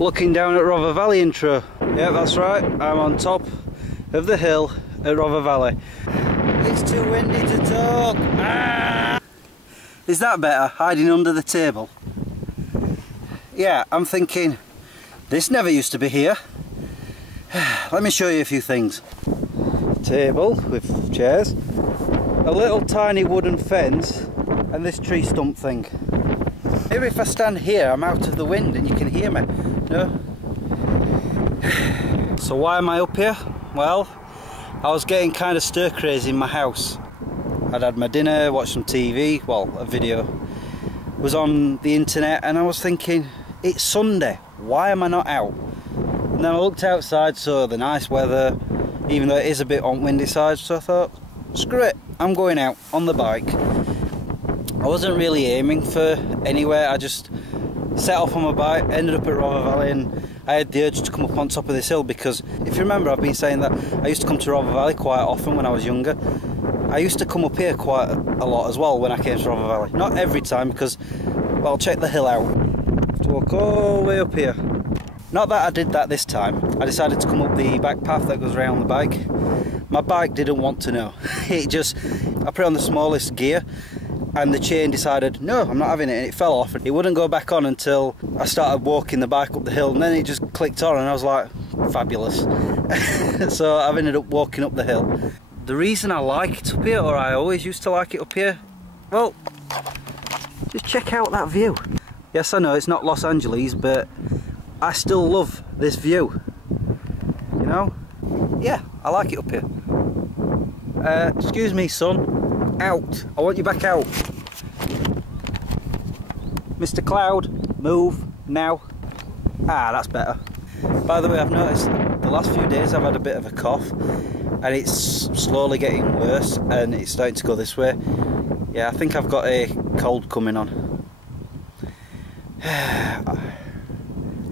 looking down at Rother Valley intro. Yeah, that's right, I'm on top of the hill at Rother Valley. It's too windy to talk. Ah! Is that better, hiding under the table? Yeah, I'm thinking, this never used to be here. Let me show you a few things. Table with chairs, a little tiny wooden fence, and this tree stump thing. Maybe if I stand here, I'm out of the wind and you can hear me. No? So why am I up here? Well, I was getting kind of stir crazy in my house. I'd had my dinner, watched some TV, well, a video. Was on the internet and I was thinking, it's Sunday, why am I not out? And then I looked outside, saw the nice weather, even though it is a bit on windy side, so I thought, screw it, I'm going out on the bike. I wasn't really aiming for anywhere, I just set off on my bike, ended up at Rother Valley, and I had the urge to come up on top of this hill because, if you remember, I've been saying that I used to come to Rother Valley quite often when I was younger. I used to come up here quite a lot as well when I came to Rother Valley. Not every time because, well, check the hill out. I have to walk all the way up here. Not that I did that this time. I decided to come up the back path that goes around the bike. My bike didn't want to know. I put it on the smallest gear and the chain decided, no, I'm not having it, and it fell off. It wouldn't go back on until I started walking the bike up the hill, and then it just clicked on and I was like, fabulous. So I've ended up walking up the hill. The reason I like it up here, or I always used to like it up here, well, just check out that view. Yes, I know it's not Los Angeles, but I still love this view. You know? Yeah, I like it up here. Excuse me, son. Out. I want you back out. Mr. Cloud, move now. Ah, that's better. By the way, I've noticed the last few days I've had a bit of a cough and it's slowly getting worse and it's starting to go this way. Yeah, I think I've got a cold coming on.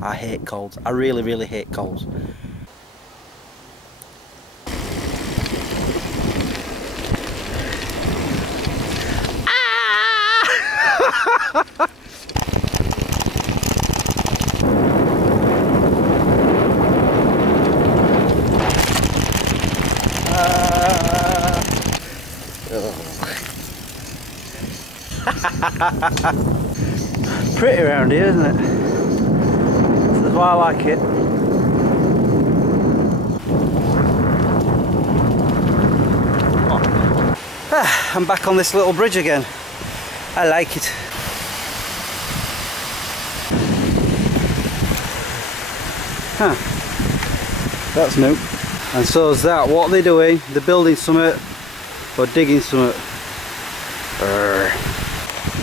I hate colds. I really, really hate colds. Pretty around here, isn't it? That's why I like it. Ah, I'm back on this little bridge again. I like it. Huh. That's new. And so is that. What are they doing? They're building something or digging something.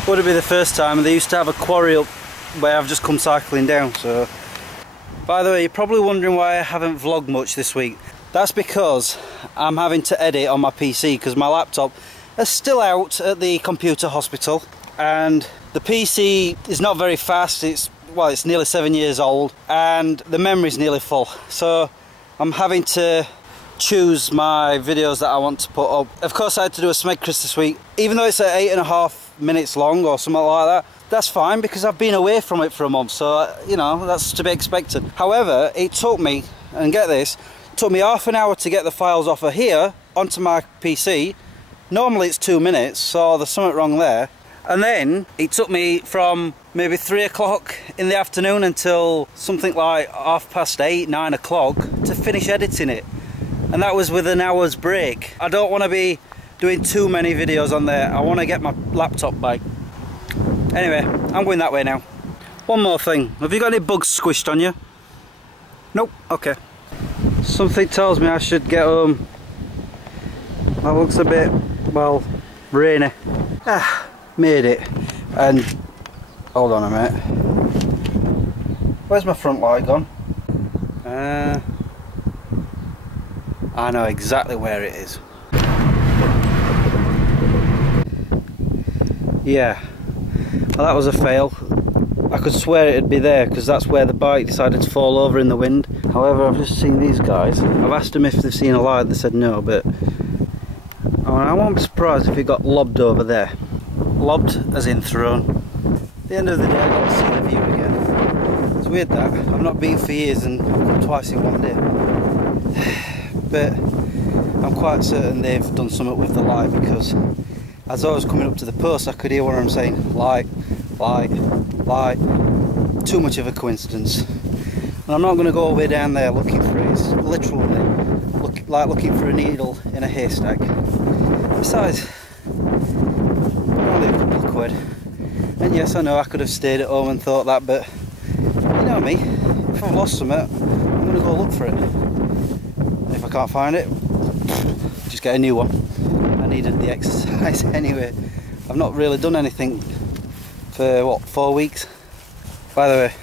Would it be the first time? They used to have a quarry up where I've just come cycling down. So, by the way, you're probably wondering why I haven't vlogged much this week. That's because I'm having to edit on my PC because my laptop is still out at the computer hospital and the PC is not very fast. It's nearly 7 years old and the memory's nearly full. So I'm having to choose my videos that I want to put up. Of course I had to do a Smegcrest this week. Even though it's at 8.5 minutes long or something like that, that's fine because I've been away from it for a month, so you know, that's to be expected. However, it took me, and get this, it took me half an hour to get the files off of here onto my PC. Normally it's 2 minutes, so there's something wrong there. And then it took me from maybe 3 o'clock in the afternoon until something like 8:30, 9 o'clock to finish editing it. And that was with an hour's break. I don't want to be doing too many videos on there. I want to get my laptop back. Anyway, I'm going that way now. One more thing. Have you got any bugs squished on you? Nope. Okay. Something tells me I should get home. That looks a bit, well, rainy. Ah, made it. And hold on a minute. Where's my front light gone? I know exactly where it is. Yeah, well, that was a fail. I could swear it'd be there because that's where the bike decided to fall over in the wind. However, I've just seen these guys. I've asked them if they've seen a light. They said no, but I won't be surprised if it got lobbed over there. Lobbed as in thrown. At the end of the day, I got to see the view again. It's weird that. I've not been for years and come twice in one day. But I'm quite certain they've done something with the light, because as I was coming up to the post I could hear what I'm saying. Light, light, light. Too much of a coincidence. And I'm not going to go all the way down there looking for it. It's literally like looking for a needle in a haystack. Besides, only a couple of quid. And yes, I know I could have stayed at home and thought that, but you know me, if I've lost something, I'm going to go look for it. And if I can't find it, just get a new one. I needed the exercise anyway. I've not really done anything for, what, 4 weeks? By the way,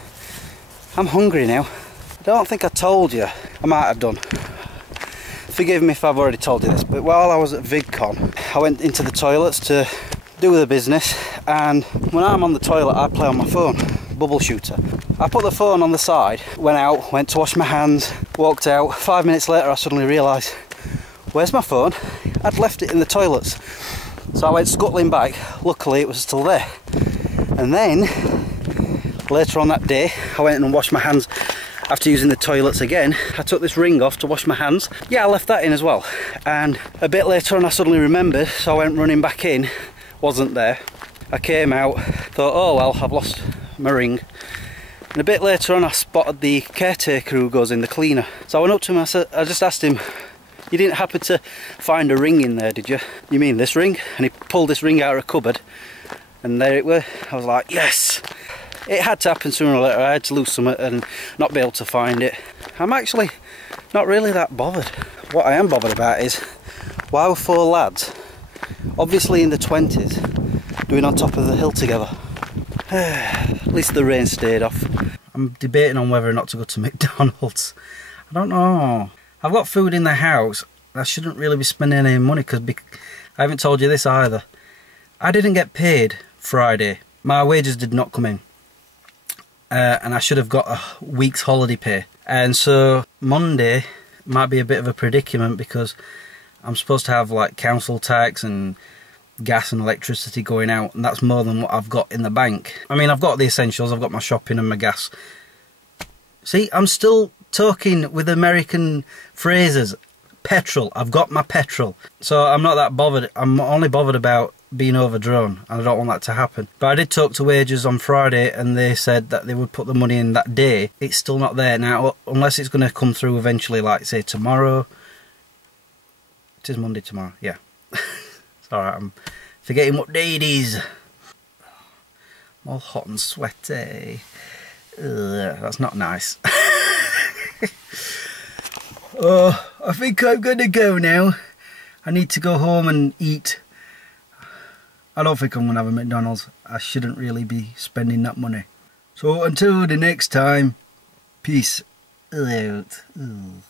I'm hungry now. I don't think I told you. I might have done. Forgive me if I've already told you this, but while I was at VidCon, I went into the toilets to do the business, and when I'm on the toilet I play on my phone, bubble shooter. I put the phone on the side, went out, went to wash my hands, walked out. 5 minutes later I suddenly realised, where's my phone? I'd left it in the toilets. So I went scuttling back. Luckily it was still there. And then later on that day I went and washed my hands after using the toilets again. I took this ring off to wash my hands. Yeah, I left that in as well. And a bit later on I suddenly remembered, so I went running back in. Wasn't there. I came out, thought, oh well, I've lost my ring. And a bit later on I spotted the caretaker who goes in, the cleaner. So I went up to him, I just asked him, you didn't happen to find a ring in there, did you? You mean this ring? And he pulled this ring out of a cupboard, and there it were. I was like, yes! It had to happen sooner or later. I had to lose something and not be able to find it. I'm actually not really that bothered. What I am bothered about is, why were 4 lads, obviously in the 20s, doing on top of the hill together? At least the rain stayed off. I'm debating on whether or not to go to McDonald's. I don't know. I've got food in the house. I shouldn't really be spending any money, because I haven't told you this either. I didn't get paid Friday. My wages did not come in. And I should have got a week's holiday pay. And so Monday might be a bit of a predicament, because I'm supposed to have like council tax and gas and electricity going out, and that's more than what I've got in the bank. I mean, I've got the essentials, I've got my shopping and my gas. See, I'm still talking with American phrases. Petrol, I've got my petrol. So I'm not that bothered. I'm only bothered about being overdrawn, and I don't want that to happen. But I did talk to Wages on Friday, and they said that they would put the money in that day. It's still not there now, unless it's going to come through eventually, like say tomorrow. It is Monday tomorrow, yeah. It's alright, I'm forgetting what day it is. I'm all hot and sweaty. Ugh, that's not nice. Oh, I think I'm gonna go now. I need to go home and eat. I don't think I'm gonna have a McDonald's. I shouldn't really be spending that money. So until the next time, peace out. Ugh.